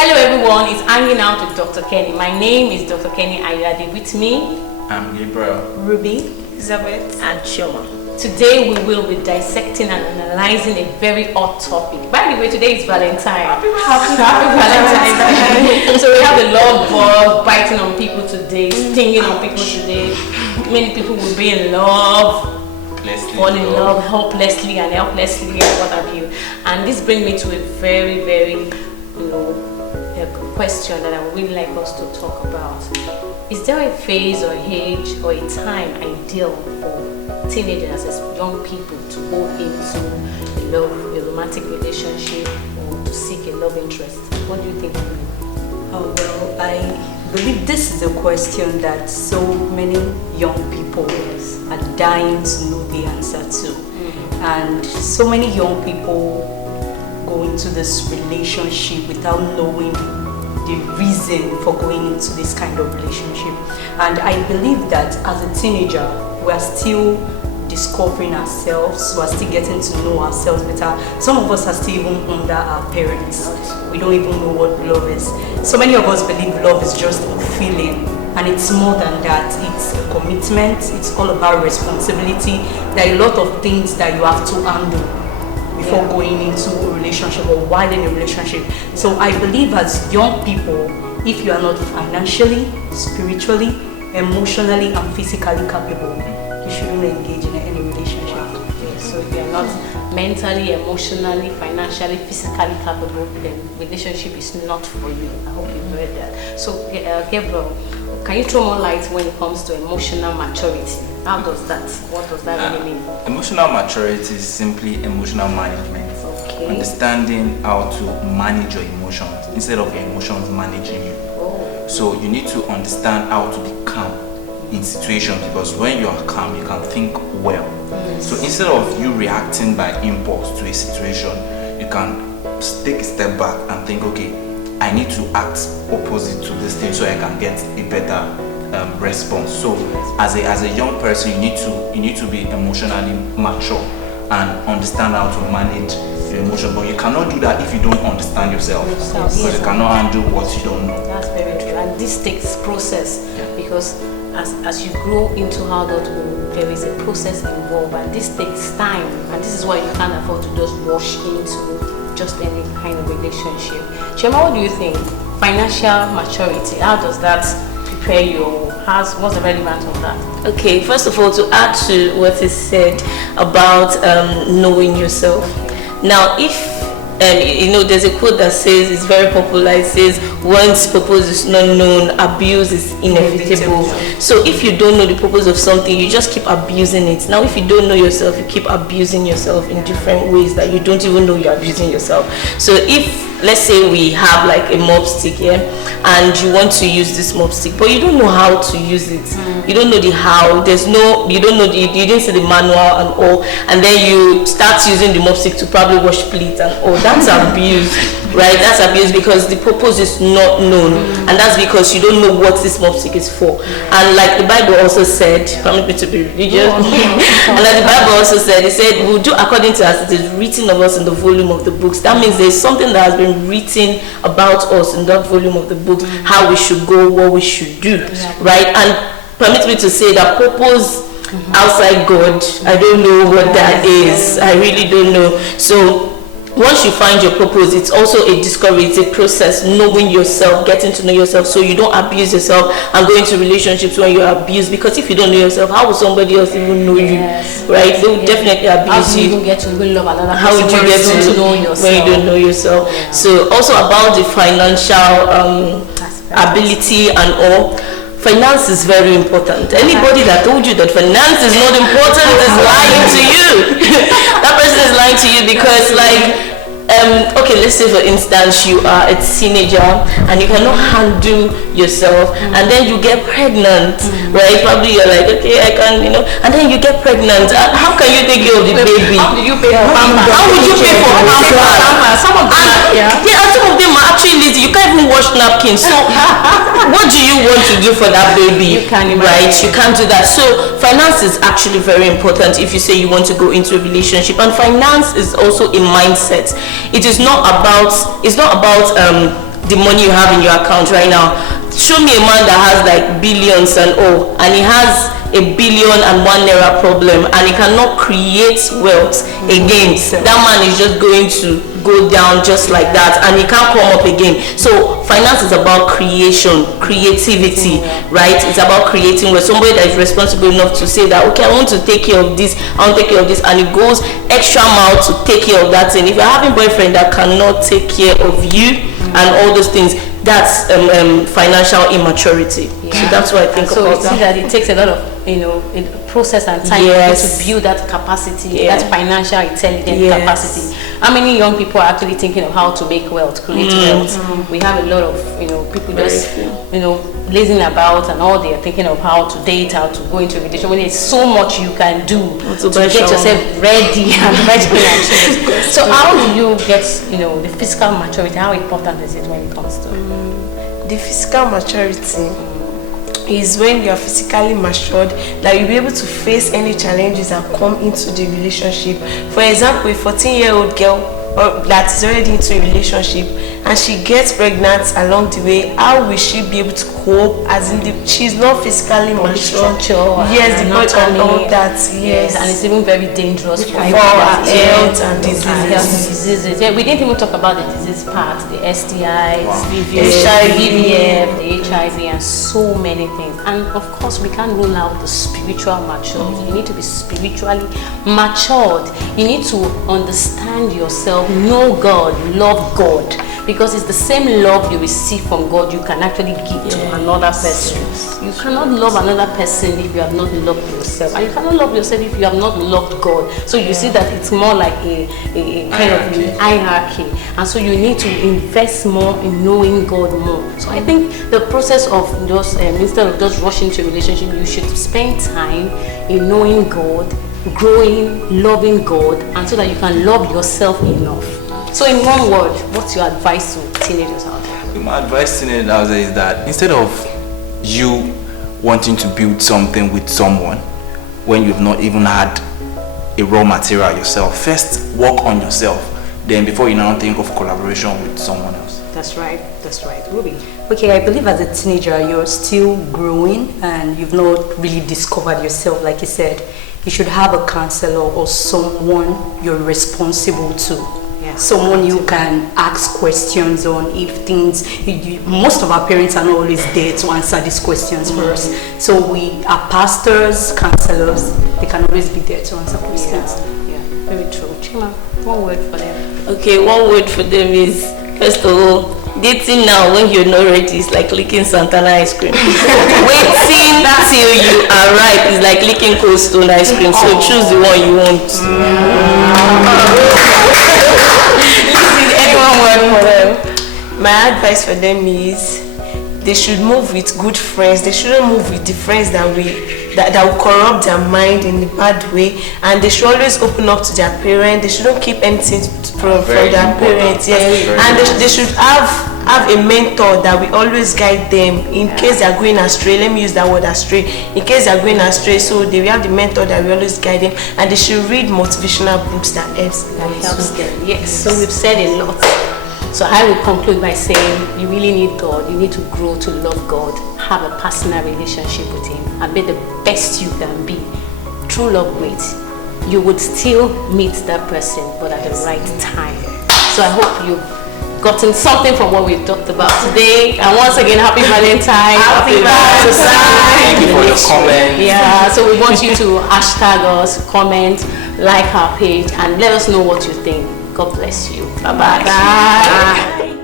Hello everyone, it's Hanging Out with Dr. Kenny. My name is Dr. Kenny Ayade. With me, I'm Gabriel, Ruby, Elizabeth, and Chioma. Today we will be dissecting and analyzing a very hot topic. By the way, today is Valentine. Happy Valentine's Day. So we have the love bug biting on people today, stinging on people today. Many people will be in love, fall in love hopelessly and helplessly and what have you. And this brings me to a very, very, a question that I would really like us to talk about. Is there a phase or age or a time ideal for teenagers as young people to go into a romantic relationship or to seek a love interest? What do you think? Oh, well, I believe this is a question that so many young people are dying to know the answer to. And so many young people go into this relationship without knowing the reason for going into this kind of relationship. And I believe that as a teenager, we are still discovering ourselves, we are still getting to know ourselves better. Some of us are still even under our parents. We don't even know what love is. So many of us believe love is just a feeling, and it's more than that. It's a commitment, it's all about responsibility. There are a lot of things that you have to handle before going into a relationship or while in a relationship. So I believe as young people, if you are not financially, spiritually, emotionally and physically capable, you shouldn't engage in any relationship. Okay, so if you are not mentally, emotionally, financially, physically capable, then relationship is not for you. I hope you heard that. So Gabriel, can you throw more light when it comes to emotional maturity? How does that, what does that really mean? Emotional maturity is simply emotional management. Okay. Understanding how to manage your emotions instead of your emotions managing you. Oh. So you need to understand how to be calm in situations, because when you are calm, you can think well. So instead of you reacting by impulse to a situation, you can take a step back and think, okay, I need to act opposite to this thing so I can get a better response. So as a young person, you need to be emotionally mature and understand how to manage your emotion. But you cannot do that if you don't understand yourself, because you cannot handle what you don't know. That's very true, and this takes process, because as you grow into adulthood, there is a process involved, and this takes time, and this is why you can't afford to just rush into just any kind of relationship. Chema, what do you think? Financial maturity, how does that prepare you? What's the relevance of that? Okay, first of all, to add to what is said about knowing yourself. Now, if there's a quote that says, it's very popular, it says, once purpose is not known, abuse is inevitable. So if you don't know the purpose of something, you just keep abusing it. Now, if you don't know yourself, you keep abusing yourself in different ways that you don't even know you're abusing yourself. So if, let's say we have like a mop stick here, and you want to use this mop stick, but you don't know how to use it. You don't know the how. You don't know you didn't see the manual and all, and then you start using the mop stick to probably wash plates and all. That's abuse, right? That's abuse, because the purpose is not known, and that's because you don't know what this mop stick is for. And like the Bible also said, permit me to be religious, and like the Bible also said, it said, we'll do according to as it is written of us in the volume of the books. That means there's something that has been written about us in that volume of the book, how we should go, what we should do, right? And permit me to say that purpose outside God, I don't know what that is. I really don't know. So once you find your purpose, it's also a discovery, it's a process, knowing yourself, getting to know yourself, so you don't abuse yourself and go into relationships when you're abused. Because if you don't know yourself, how will somebody else even know you, right? They will definitely abuse you. How would you get to really love another person? How would you get to know yourself when you don't know yourself? Yeah. So also about the financial ability and all. Finance is very important. Anybody that told you that finance is not important is lying to you. That person is lying to you, because okay, let's say for instance you are a teenager and you cannot handle yourself, and then you get pregnant, right? Probably you're like, okay, I can, and then you get pregnant. How can you take care of the baby? How do you pay for pampers? How would you pay for pampers? Some of them some of them are actually lazy. You can't even wash napkins. So what do you want to do for that baby? You can't imagine. Right? You can't do that. So finance is actually very important if you say you want to go into a relationship. And finance is also a mindset. It's not about the money you have in your account right now. Show me a man that has like billions and all, and he has $1,000,001 problem, and he cannot create wealth again. That man is just going to go down just like that, and he can't come up again. So finance is about creation, creativity, right? It's about creating wealth. Somebody that is responsible enough to say that, okay, I want to take care of this, I want to take care of this, and it goes extra mile to take care of that thing. If you're having a boyfriend that cannot take care of you and all those things, that's financial immaturity. So that's what I think about that. So you see that it takes a lot of process and time to build that capacity, that financial intelligence capacity. How many young people are actually thinking of how to make wealth, create wealth? We have a lot of people just lazing about, and all they are thinking of how to date, how to go into a relationship. When there's so much you can do to get yourself ready and ready. So how do you get the physical maturity? How important is it when it comes to the physical maturity? Is when you are physically matured, that you'll be able to face any challenges that come into the relationship. For example, a 14-year-old girl that is already into a relationship and she gets pregnant along the way, how will she be able to cope? As in, she's not physically mature. Yes, the body and all that. Yes, and it's even very dangerous for our health and diseases. Yeah, we didn't even talk about the disease part, the STIs, VVF, the HIV, and so many things. And of course, we can't rule out the spiritual maturity. You need to be spiritually matured. You need to understand yourself, know God, love God. Because it's the same love you receive from God you can actually give to another person. You cannot love another person if you have not loved yourself. And you cannot love yourself if you have not loved God. So you see that it's more like a kind of hierarchy. And so you need to invest more in knowing God more. So I think the process of just, instead of just rushing to a relationship, you should spend time in knowing God, growing, loving God, and so that you can love yourself enough. So in one word, what's your advice to teenagers out there? My advice to teenagers out there is that instead of you wanting to build something with someone when you've not even had a raw material yourself, first work on yourself. Then before you now think of collaboration with someone else. That's right. Ruby? Okay, I believe as a teenager, you're still growing and you've not really discovered yourself, like you said. You should have a counselor or someone you're responsible to. Someone you can ask questions on if things, most of our parents are not always there to answer these questions for us. So we are pastors, counselors, they can always be there to answer questions. Yeah, very true. Chima, one word for them. Okay, one word for them is, first of all, dating now when you're not ready is like licking Santana ice cream. Waiting till you are ripe is like licking Cold Stone ice cream. So choose the one you want. Anyone word for them? My advice for them is they should move with good friends. They shouldn't move with the friends that will corrupt their mind in a bad way, and they should always open up to their parents. They shouldn't keep anything from their parents. Yes, and they should have a mentor that will always guide them in case they are going astray. Let me use that word, astray. In case they are going astray, so they will have the mentor that will always guide them, and they should read motivational books that helps them. Yes, so we've said a lot. So I will conclude by saying you really need God. You need to grow to love God, have a personal relationship with Him, and be the best you can be. True love waits. You would still meet that person, but at the right time. So I hope you've gotten something from what we've talked about today. And once again, happy Valentine. Happy Valentine. Thank you for your comment. Yeah, so we want you to hashtag us, comment, like our page, and let us know what you think. God bless you. Bye-bye. Bye.